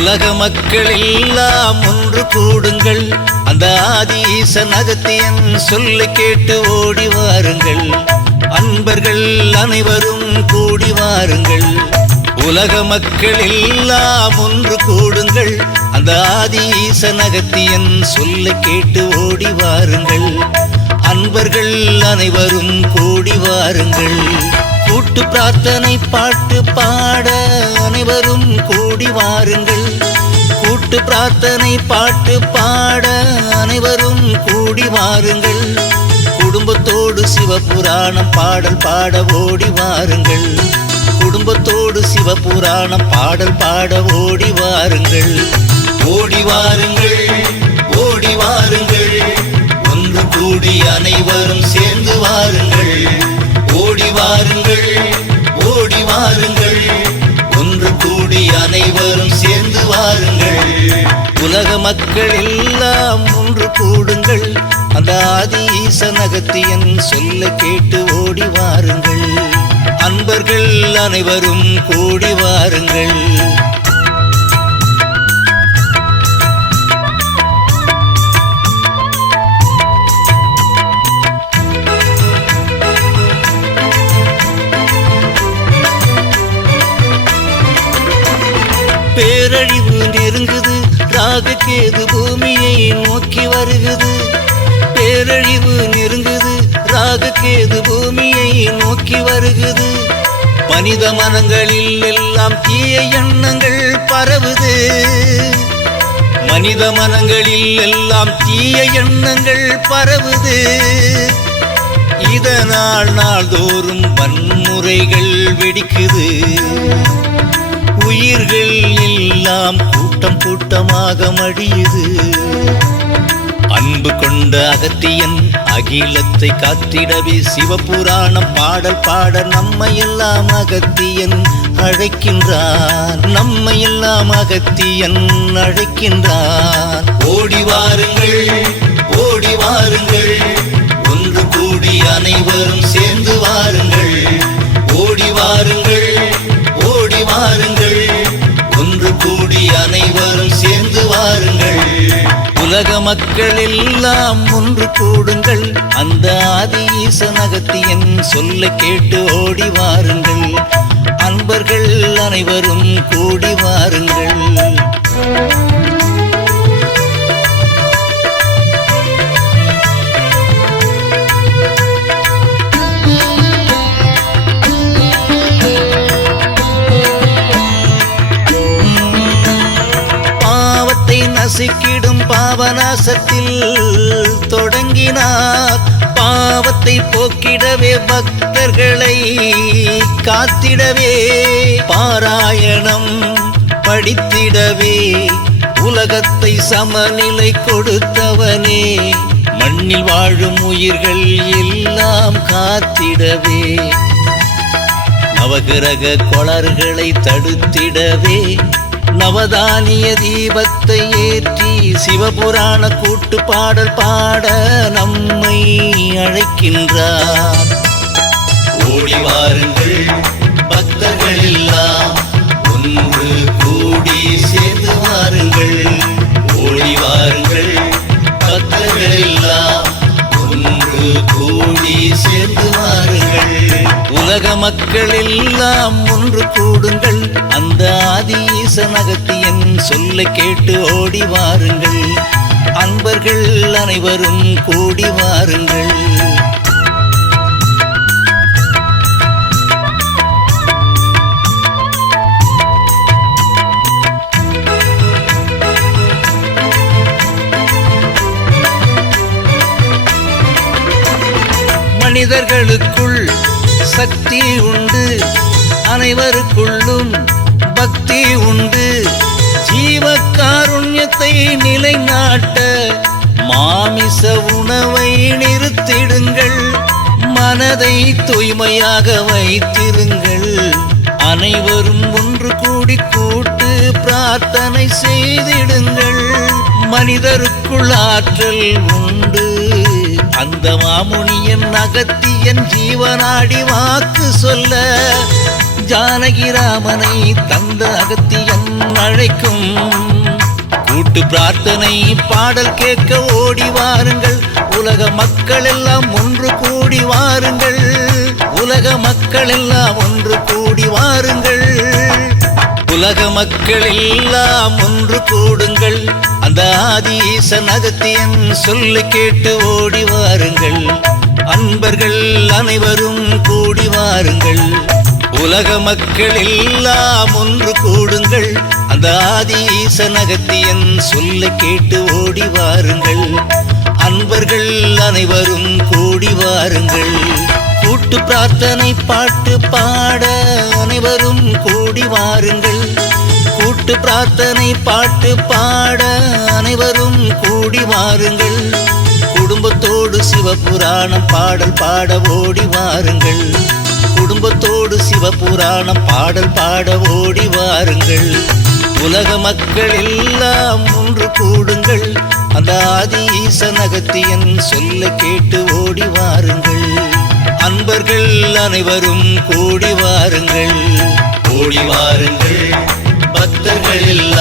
உலக மக்கள் எல்லாம் ஒன்று கூடுங்கள், அந்த ஆதிஈசன் அகத்தியன் சொல்லை கேட்டு ஓடி வாருங்கள். அன்பர்கள் அனைவரும் கூடி வாருங்கள். உலக மக்கள் எல்லாம் ஒன்று கூடுங்கள், அந்த ஆதிஈசன் அகத்தியன் சொல்லை கேட்டு ஓடி வாருங்கள். அன்பர்கள் அனைவரும் கூடி வாருங்கள். கூட்டு பிரார்த்தனை பாட்டு பாட அனைவரும் கூடி வாருங்கள். கூட்டு பிரார்த்தனை பாட்டு பாட அனைவரும் கூடி வாருங்கள். குடும்பத்தோடு சிவபுராணம் பாடல் பாட ஓடி வாருங்கள். குடும்பத்தோடு சிவபுராணம் பாடல் பாட ஓடி வாருங்கள். ஓடி வாருங்கள், ஓடி வாருங்கள், ஒன்று கூடி அனைவரும் சேர்ந்து வாருங்கள். ஓடி வாருங்கள், ஓடி வாருங்கள், ஒன்று கூடி அனைவரும் சேர்ந்து வாருங்கள். உலக மக்கள் எல்லாம் ஒன்று கூடுங்கள், அந்த ஆதிஈசன் அகத்தியன் சொல்ல கேட்டு ஓடி வாருங்கள். அன்பர்கள் அனைவரும் கூடி வாருங்கள். பேரழிவு நெருங்குது, ராககேது பூமியை நோக்கி வருகுது. பேரழிவு நெருங்குது, ராககேது பூமியை நோக்கி வருகுது. மனித மனங்களில் எல்லாம் தீய எண்ணங்கள் பரவுது. மனித மனங்களில் எல்லாம் தீய எண்ணங்கள் பரவுது. இதனால் நாள்தோறும் வன்முறைகள் வெடிக்குது. உயிர்கள் எல்லாம் கூட்டம் கூட்டமாக மடியுது. அன்பு கொண்ட அகத்தியன் அகிலத்தை காத்திடவே சிவபுராணம் பாடல் பாட நம்மையெல்லாம் அகத்தியன் அழைக்கின்றான். நம்மையெல்லாம் அகத்தியன் அழைக்கின்றான். ஓடி வாருங்கள், ஓடி வாருங்கள், ஒன்று கூடி அனைவரும் சேர்ந்து வாருங்கள். ஓடி வாருங்கள், ஓடி வாருங்கள், ஒன்று கூடி அனைவரும் சேர்ந்து வாருங்கள். உலக மக்கள் எல்லாம் ஒன்று கூடுங்கள், அந்த ஆதிஈசன் அகத்தியன் சொல்ல கேட்டு ஓடி வாருங்கள். அன்பர்கள் அனைவரும் கூடி வாருங்கள். நசிக்கிடும் பாவநாசத்தில் தொடங்கினார். பாவத்தை போக்கிடவே பக்தர்களை காத்திடவே பாராயணம் படித்திடவே உலகத்தை சமநிலை கொடுத்தவனே. மண்ணில் வாழும் உயிர்கள் எல்லாம் காத்திடவே நவகிரக கோளாறுகளை தடுத்திடவே நவதானிய தீபத்தை ஏற்றி சிவபுராண கூட்டு பாடல் பாட நம்மை அழைக்கின்றார். ஓடி வாருங்கள் பக்தர்கள் எல்லாம் ஒன்று கூடி சேர்ந்து வாருங்கள். ஓடி வாருங்கள் பக்தர்கள் எல்லாம் ஒன்று கூடி சேர்ந்து வாருங்கள். உலக மக்கள் எல்லாம் ஒன்று கூடுங்கள், அந்த ஆதிஈசன் அகத்தியன் சொல்லை கேட்டு ஓடி வாருங்கள். அன்பர்கள் அனைவரும் கூடி வாருங்கள். மனிதர்களுக்குள் சக்தி உண்டு, அனைவருக்குள்ளும் பக்தி உண்டு. ஜீவகாருண்யத்தை நிலைநாட்ட மாமிச உணவை நிறுத்திடுங்கள். மனதை தூய்மையாக வைத்திருங்கள். அனைவரும் ஒன்று கூடி கூட்டு பிரார்த்தனை செய்திடுங்கள். மனிதருக்குள் ஆற்றல் உண்டு, அந்த மாமுனியன் அகத்தியன் ஜீவனாடி வாக்கு சொல்ல ஜானகிராமனை தந்த அகத்தியன் அழைக்கும் கூட்டு பிரார்த்தனை பாடல் கேட்க ஓடி வாருங்கள். உலக மக்கள் எல்லாம் ஒன்று கூடி வாருங்கள். உலக மக்கள் எல்லாம் ஒன்று கூடி வாருங்கள். உலக மக்கள் எல்லாம் ஒன்று கூடுங்கள். அந்த ஆதி ஈசன் அகத்தியன் சொல்லை கேட்டு ஓடி வாருங்கள். அன்பர்கள் அனைவரும் கூடி வாருங்கள். உலக மக்கள் எல்லாம் ஒன்று கூடுங்கள். அந்த ஆதி ஈசன் அகத்தியன் சொல்லை கேட்டு ஓடி வாருங்கள். அன்பர்கள் அனைவரும் கூடி வாருங்கள். கூட்டு பிரார்த்தனை பாட்டு பாட அனைவரும் கூடி வாருங்கள். கூட்டு பிரார்த்தனை பாட்டு பாட அனைவரும் கூடி வாருங்கள். குடும்பத்தோடு சிவபுராணம் பாடல் பாட ஓடி வாருங்கள். குடும்பத்தோடு சிவபுராணம் பாடல் பாட ஓடி வாருங்கள். உலக மக்கள் எல்லாம் ஒன்று கூடுங்கள். அந்த ஆதி ஈசன் அகத்தியன் சொல்ல கேட்டு ஓடி வாருங்கள். அன்பர்கள் அனைவரும் கூடி வாருங்கள். ஓடி வாருங்கள் பக்தர்கள் எல்லாம்